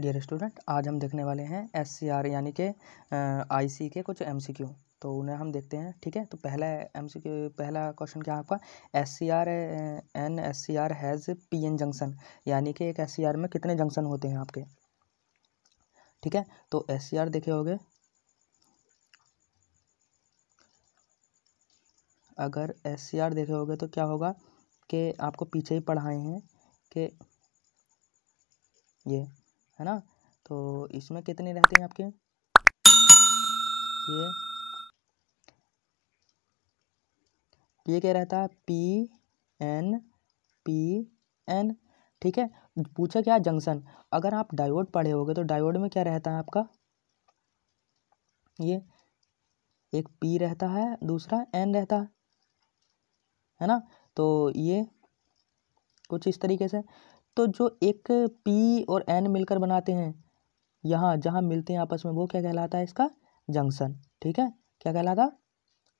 Dear student, आज हम देखने वाले हैं SCR यानी कि IC के कुछ MCQ। तो उन्हें हम देखते हैं। ठीक है, तो पहला क्वेश्चन क्या है आपका। SCR हैज़ PN जंक्शन, यानी कि एक SCR में कितने जंक्शन होते हैं आपके। ठीक है, तो SCR देखे होगे, अगर SCR देखे होगे तो क्या होगा कि आपको पीछे ही पढ़ाए हैं कि ये है ना। तो इसमें कितने रहते हैं आपके, ये क्या रहता है, PN। ठीक है, पूछा क्या जंक्शन। अगर आप डायोड पढ़े होगे तो डायोड में क्या रहता है आपका, ये एक P रहता है, दूसरा N रहता है ना। तो ये कुछ इस तरीके से, तो जो एक P और N मिलकर बनाते हैं, यहाँ जहाँ मिलते हैं आपस में, वो क्या कहलाता है, इसका जंक्शन। ठीक है, क्या कहलाता,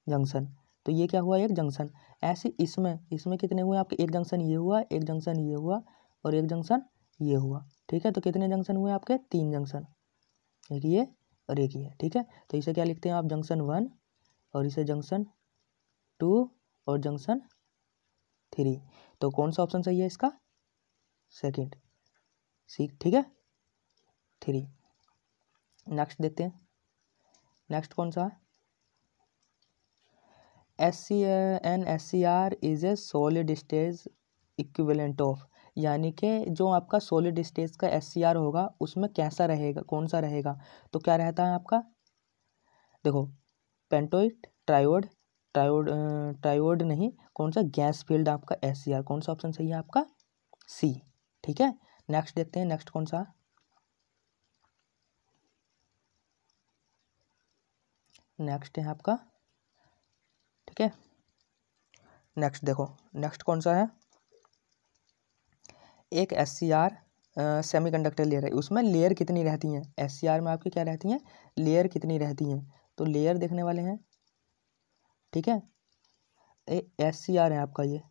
जंक्शन। तो ये क्या हुआ, एक जंक्शन। ऐसे इसमें कितने हुए आपके, एक जंक्शन ये हुआ, एक जंक्शन ये हुआ और एक जंक्शन ये हुआ। ठीक है, तो कितने जंक्शन हुए आपके, 3 जंक्शन, एक ये और एक ये। ठीक है, तो इसे क्या लिखते हैं आप, जंक्शन 1, और इसे जंक्शन 2 और जंक्शन 3। तो कौन सा ऑप्शन सही है इसका, सेकेंड सी। ठीक है, 3। नेक्स्ट देखते हैं, नेक्स्ट कौन सा है। SCR is A solid stage equivalent of, यानी कि जो आपका सॉलिड स्टेज का SCR होगा उसमें कैसा रहेगा, कौन सा रहेगा। तो क्या रहता है आपका, देखो, पेंटोइट, ट्रायोड नहीं, कौन सा, गैस फील्ड आपका SCR। कौन सा ऑप्शन सही है आपका, C। ठीक है, नेक्स्ट देखते हैं, नेक्स्ट कौन सा, नेक्स्ट है आपका। ठीक है, नेक्स्ट देखो, नेक्स्ट कौन सा है, एक SCR सेमीकंडक्टर लेयर है, उसमें लेयर कितनी रहती हैं, SCR में आपकी क्या रहती हैं, लेयर कितनी रहती हैं। तो लेयर देखने वाले हैं। ठीक है, SCR है आपका, ये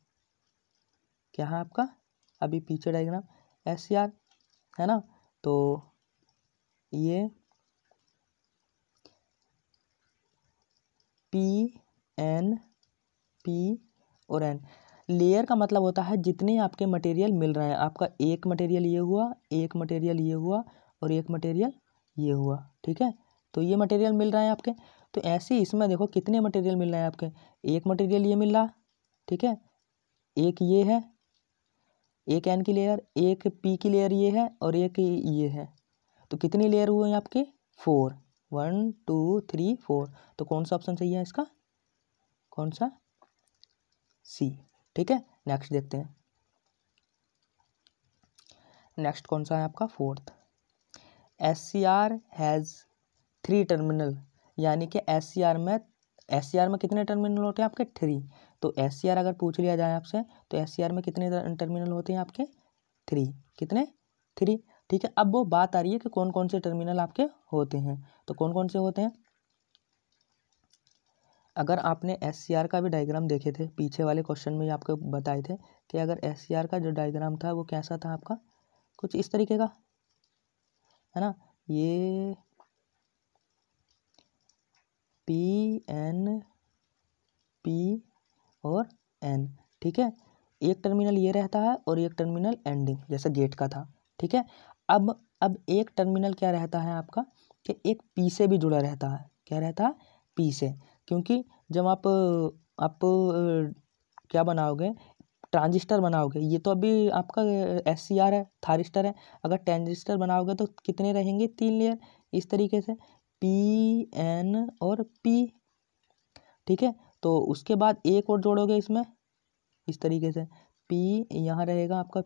क्या है आपका, अभी पीछे डायग्राम SCR है ना। तो ये PN, P और N। लेयर का मतलब होता है जितने आपके मटेरियल मिल रहे हैं, आपका एक मटेरियल ये हुआ, एक मटेरियल ये हुआ और एक मटेरियल ये हुआ। ठीक है, तो ये मटेरियल मिल रहा है आपके। तो ऐसे इसमें देखो कितने मटेरियल मिल रहे हैं आपके, एक मटेरियल ये मिल रहा। ठीक है, एक ये है, एक N की लेयर, एक P की लेयर ये है और एक ये है। तो कितनी लेयर हुए हैं आपके, 4, 1 2 3 4। तो कौन सा ऑप्शन सही है इसका, कौन सा, C। ठीक है, नेक्स्ट देखते हैं, नेक्स्ट कौन सा है आपका, 4th। SCR हैज़ 3 टर्मिनल, यानी कि SCR में कितने टर्मिनल होते हैं आपके, 3। तो SCR अगर पूछ लिया जाए आपसे तो SCR में कितने टर्मिनल होते हैं आपके, 3। कितने, 3। ठीक है, अब वो बात आ रही है कि कौन कौन से टर्मिनल आपके होते हैं। तो कौन कौन से होते हैं, अगर आपने SCR का भी डायग्राम देखे थे, पीछे वाले क्वेश्चन में आपको बताए थे कि अगर SCR का जो डायग्राम था वो कैसा था आपका, कुछ इस तरीके का है ना। ये PN, P और N। ठीक है, एक टर्मिनल ये रहता है और एक टर्मिनल एंडिंग जैसे गेट का था। ठीक है, अब एक टर्मिनल क्या रहता है आपका कि एक P से भी जुड़ा रहता है, क्या रहता है, P से। क्योंकि जब आप क्या बनाओगे, ट्रांजिस्टर बनाओगे, ये तो अभी आपका SCR है, थारिस्टर है। अगर ट्रांजिस्टर बनाओगे तो कितने रहेंगे, 3 लेयर, इस तरीके से PN और P। ठीक है, तो उसके बाद एक और जोड़ोगे इसमें, इस तरीके से P, यहाँ रहेगा आपका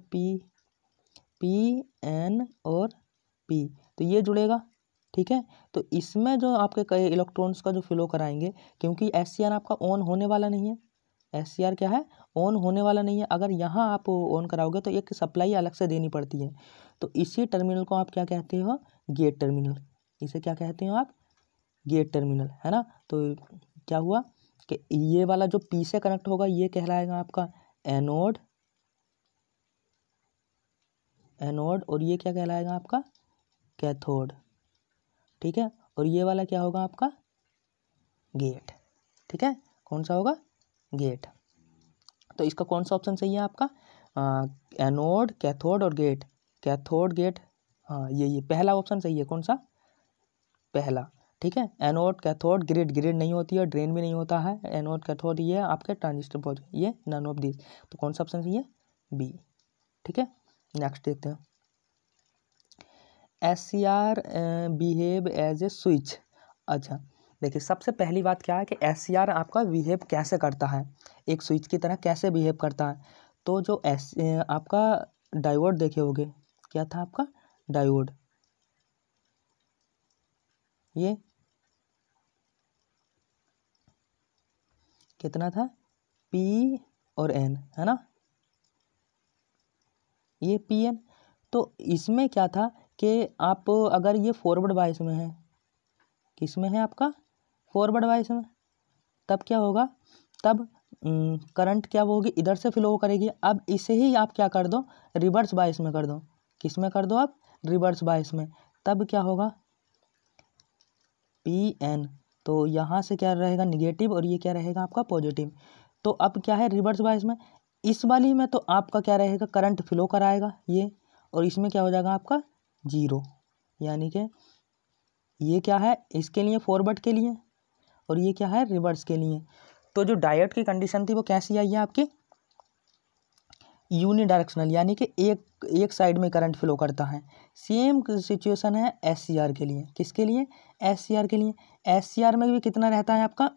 PN और P, तो ये जुड़ेगा। ठीक है, तो इसमें जो आपके कई इलेक्ट्रॉन्स का जो फ्लो कराएंगे, क्योंकि SCR आपका ऑन होने वाला नहीं है, SCR क्या है, ऑन होने वाला नहीं है। अगर यहाँ आप ऑन कराओगे तो एक सप्लाई अलग से देनी पड़ती है। तो इसी टर्मिनल को आप क्या कहते हो, गेट टर्मिनल। इसे क्या कहते हो आप, गेट टर्मिनल, है ना। तो क्या हुआ कि ये वाला जो P से कनेक्ट होगा ये कहलाएगा आपका एनोड, और ये क्या कहलाएगा आपका कैथोड, ठीक है। और ये वाला क्या होगा आपका, गेट, ठीक है। कौन सा होगा, गेट। तो इसका कौन सा ऑप्शन सही है आपका, एनोड, कैथोड और गेट, कैथोड गेट, हाँ ये पहला ऑप्शन सही है। कौन सा, पहला, ठीक है। एनोड, कैथोड, ग्रिड, ग्रिड नहीं होती है, ड्रेन भी नहीं होता है। एनोड, कैथोड ये आपके ट्रांजिस्टर पॉजिटिव, ये नन ऑफ दिस। तो कौन सा ऑप्शन सही है, बी, ठीक है। नेक्स्ट देखते हैं, SCR behave as a switch. अच्छा देखिए, सबसे पहली बात क्या है कि SCR आपका बिहेव कैसे करता है, एक स्विच की तरह कैसे बिहेव करता है। तो जो आपका डायोड देखे होगे, क्या था आपका डायोड, ये कितना था, P और N, है ना, ये PN। तो इसमें क्या था कि आप अगर ये फॉरवर्ड बायस में है, किस में है आपका, फॉरवर्ड बायस में, तब क्या होगा, तब करंट क्या होगी, इधर से फ्लो करेगी। अब इसे ही आप क्या कर दो, रिवर्स बायस में कर दो, किस में कर दो आप, रिवर्स बायस में, तब क्या होगा, PN। तो यहाँ से क्या रहेगा, निगेटिव, और ये क्या रहेगा आपका पॉजिटिव। तो अब क्या है, रिवर्स बायस में, इस वाली में तो आपका क्या रहेगा, करंट फ्लो कराएगा ये, और इसमें क्या हो जाएगा आपका जीरो, यानी कि ये क्या है, इसके लिए फॉरवर्ड के लिए, और ये क्या है, रिवर्स के लिए। तो जो डायोड की कंडीशन थी वो कैसी आई है आपकी, यूनिडायरेक्शनल, यानी कि एक साइड में करंट फ्लो करता है। सेम सिचुएशन है SCR के लिए, किसके लिए, SCR के लिए। SCR में भी कितना रहता है आपका,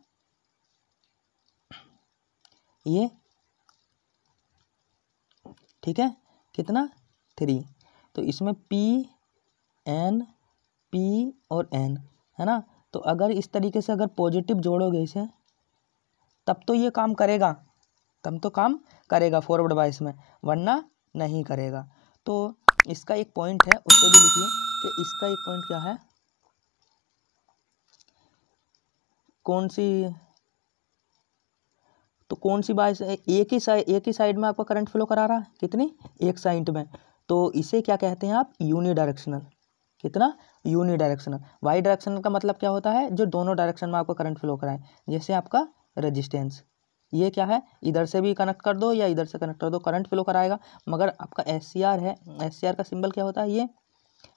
ये, ठीक है, कितना 3। तो इसमें P N P और N, है ना। तो अगर इस तरीके से अगर पॉजिटिव जोड़ोगे इसे, तब तो ये काम करेगा, तब तो काम करेगा फॉरवर्ड बायस में, वरना नहीं करेगा। तो इसका एक पॉइंट है, उससे भी लिखिए कि इसका एक पॉइंट क्या है, कौन सी, तो कौन सी बायस, एक ही साइड में आपका करंट फ्लो करा रहा है, कितनी, एक साइड में। तो इसे क्या कहते हैं आप, यूनिडायरेक्शनल, कितना, यूनिडायरेक्शनल। वाई डायरेक्शनल का मतलब क्या होता है, जो दोनों डायरेक्शन में आपका करंट फ्लो कराए, जैसे आपका रेजिस्टेंस, ये क्या है, इधर से भी कनेक्ट कर दो या इधर से कनेक्ट कर दो, करंट फ्लो कराएगा। मगर आपका SCR है, SCR का सिंबल क्या होता है, ये,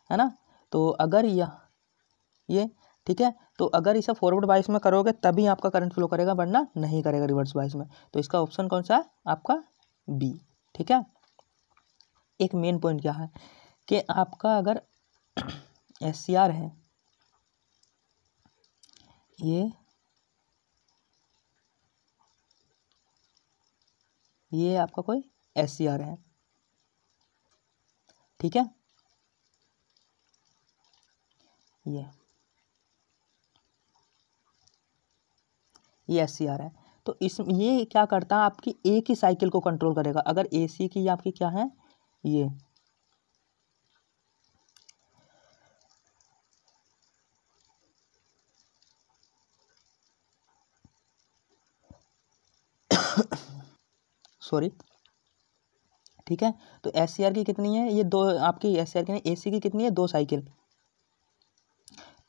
है ना। तो अगर ये ठीक है, तो अगर इसे फॉरवर्ड बायस में करोगे तभी आपका करंट फ्लो करेगा, वरना नहीं करेगा रिवर्स बायस में। तो इसका ऑप्शन कौन सा है आपका, बी, ठीक है। एक मेन पॉइंट क्या है कि आपका अगर SCR है, ये आपका कोई SCR है, ठीक है, ये SCR है। तो इस ये क्या करता है, आपकी एक ही साइकिल को कंट्रोल करेगा। अगर AC की आपकी क्या है, ये सॉरी, ठीक है। तो SCR की कितनी है, ये दो, आपकी SCR की नहीं, AC की कितनी है, 2 साइकिल।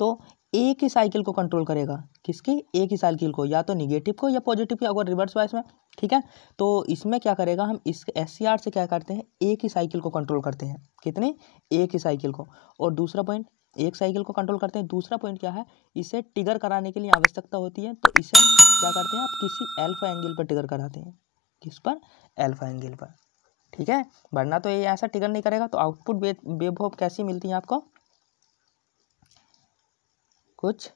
तो एक ही साइकिल को कंट्रोल करेगा, किसकी, एक ही साइकिल को, या तो निगेटिव को या पॉजिटिव को, अगर रिवर्स वाइस में, ठीक है। तो इसमें क्या करेगा, हम इस SCR से क्या करते हैं, एक ही साइकिल को कंट्रोल करते हैं, कितनी, एक ही साइकिल को। और दूसरा पॉइंट, एक साइकिल को कंट्रोल करते हैं। दूसरा पॉइंट क्या है, इसे ट्रिगर कराने के लिए आवश्यकता होती है, तो इसे क्या करते हैं आप, किसी अल्फा एंगल पर ट्रिगर कराते हैं, किस पर, अल्फा एंगल पर, ठीक है। वरना तो ये ऐसा ट्रिगर नहीं करेगा। तो आउटपुट वेवफॉर्म कैसी मिलती है आपको, कुछ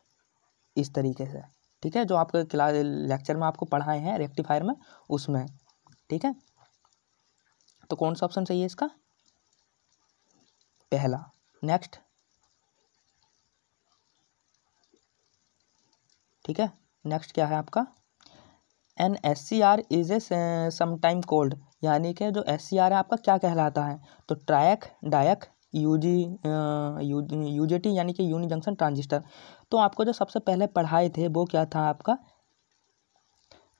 इस तरीके से, ठीक है, जो आपके क्लास लेक्चर में आपको पढ़ाए हैं रेक्टिफायर में, उसमें, ठीक है। तो कौन सा ऑप्शन सही है इसका, पहला। नेक्स्ट, ठीक है, नेक्स्ट क्या है आपका, an SCR is a sometime called, यानी कि जो SCR है आपका क्या कहलाता है, तो ट्रायक, डायक, UJT यानी कि यूनि जंक्शन ट्रांजिस्टर। तो आपको जो सबसे पहले पढ़ाए थे वो क्या था आपका,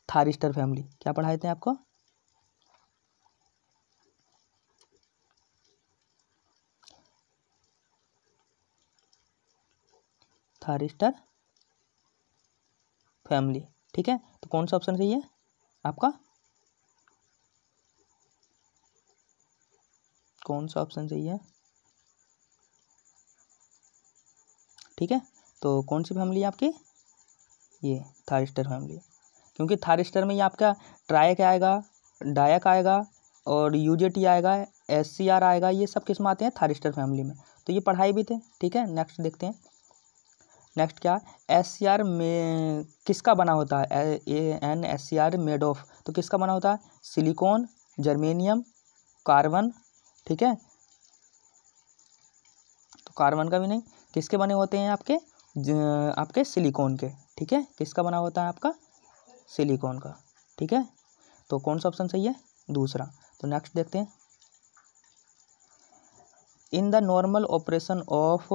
थारिस्टर फैमिली, क्या पढ़ाए थे आपको, थारिस्टर फैमिली। ठीक है, तो कौन सा ऑप्शन सही है आपका, कौन सा ऑप्शन सही है? ठीक है, तो कौन सी फैमिली है आपकी, ये थारिस्टर फैमिली, क्योंकि थारिस्टर में ये आपका ट्रायक आएगा, डायक आएगा और यूजेटी आएगा, एससीआर आएगा, ये सब किस में आते हैं, थारिस्टर फैमिली में। तो ये पढ़ाई भी थे। ठीक है, नेक्स्ट देखते हैं। नेक्स्ट क्या, एससीआर में किसका बना होता है, एनएससीआर मेड ऑफ, तो किसका बना होता है, सिलिकॉन, जर्मेनियम, कार्बन। ठीक है, तो कार्बन का भी नहीं, किसके बने होते हैं आपके, आपके सिलिकॉन के। ठीक है, किसका बना होता है आपका, सिलिकॉन का। ठीक है, तो कौन सा ऑप्शन सही है, दूसरा। तो नेक्स्ट देखते हैं। In the normal operation of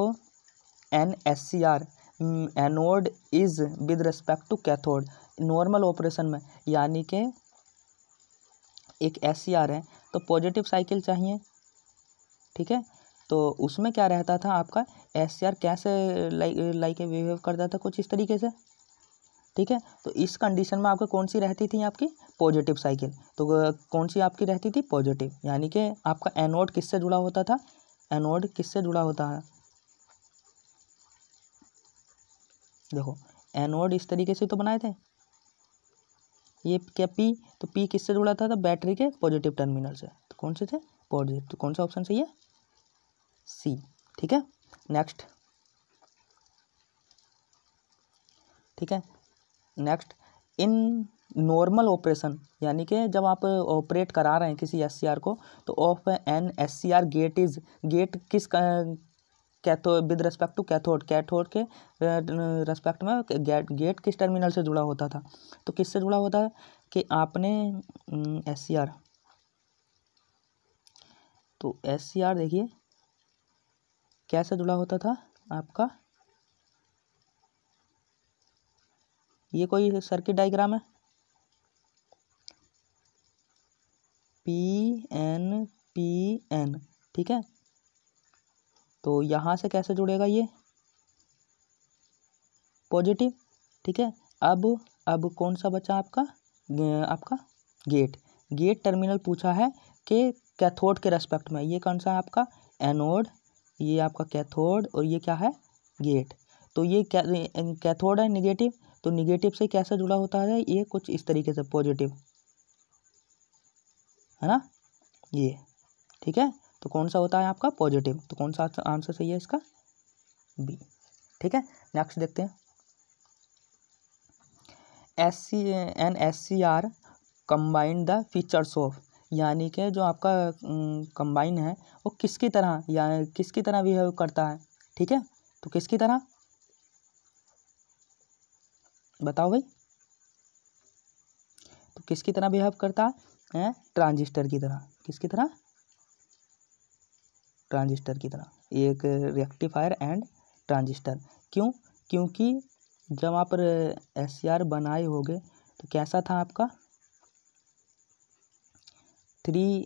an S C R anode is with respect to cathode. Normal operation में यानी कि एक एस सी आर है तो पॉजिटिव साइकिल चाहिए। ठीक है, तो उसमें क्या रहता था आपका, एस सी आर कैसे लाइक बिहेव करता था, कुछ इस तरीके से। ठीक है, तो इस कंडीशन में आपको कौन सी रहती थी, आपकी पॉजिटिव साइकिल। तो कौन सी आपकी रहती थी, पॉजिटिव, यानी कि आपका एनोड किससे जुड़ा होता था, एनोड किससे जुड़ा होता है, देखो एनोड इस तरीके से तो बनाए थे, ये क्या पी, तो पी किससे जुड़ा था बैटरी के पॉजिटिव टर्मिनल से, तो कौन से थे, पॉजिटिव। तो कौन सा ऑप्शन सही है, सी। ठीक है, नेक्स्ट। ठीक है, नेक्स्ट। इन नॉर्मल ऑपरेशन यानी कि जब आप ऑपरेट करा रहे हैं किसी एससीआर को, तो of an SCR gate is, gate किस cathode with respect to cathode, cathode के रेस्पेक्ट में गेट किस टर्मिनल से जुड़ा होता था, तो किससे जुड़ा होता है कि आपने एससीआर, तो एससीआर देखिए कैसे जुड़ा होता था आपका, ये कोई सर्किट डायग्राम है, पी एन। ठीक है, तो यहाँ से कैसे जुड़ेगा ये, पॉजिटिव। ठीक है, अब कौन सा बचा आपका, आपका गेट, गेट टर्मिनल पूछा है कि कैथोड के रेस्पेक्ट में, ये कौन सा है आपका, एनोड, ये आपका कैथोड और ये क्या है, गेट। तो ये क्या, कैथोड है निगेटिव, तो निगेटिव से कैसे जुड़ा होता है, ये कुछ इस तरीके से पॉजिटिव, है ना ये। ठीक है, तो कौन सा होता है आपका, पॉजिटिव। तो कौन सा आंसर सही है इसका, बी। ठीक है, नेक्स्ट देखते हैं। S C R combined the features of, यानी कि जो आपका कंबाइन है वो किसकी तरह, या किसकी तरह बिहेव करता है। ठीक है, तो किसकी तरह बताओ भाई, तो किसकी तरह बिहेव करता है, ट्रांजिस्टर की तरह, किसकी तरह, ट्रांजिस्टर की तरह, एक रेक्टिफायर एंड ट्रांजिस्टर। क्यों, क्योंकि जब आप एससीआर बनाए होगे तो कैसा था आपका, 3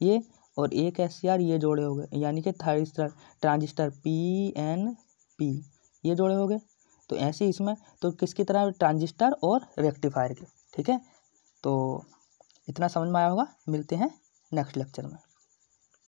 ये और एक एससीआर ये जोड़े होंगे, यानी कि थारिस्टर ट्रांजिस्टर पी ये जोड़े होंगे, तो ऐसे इसमें तो किसकी तरह, ट्रांजिस्टर और रेक्टिफायर के। ठीक है, तो इतना समझ में आया होगा, मिलते हैं नेक्स्ट लेक्चर में।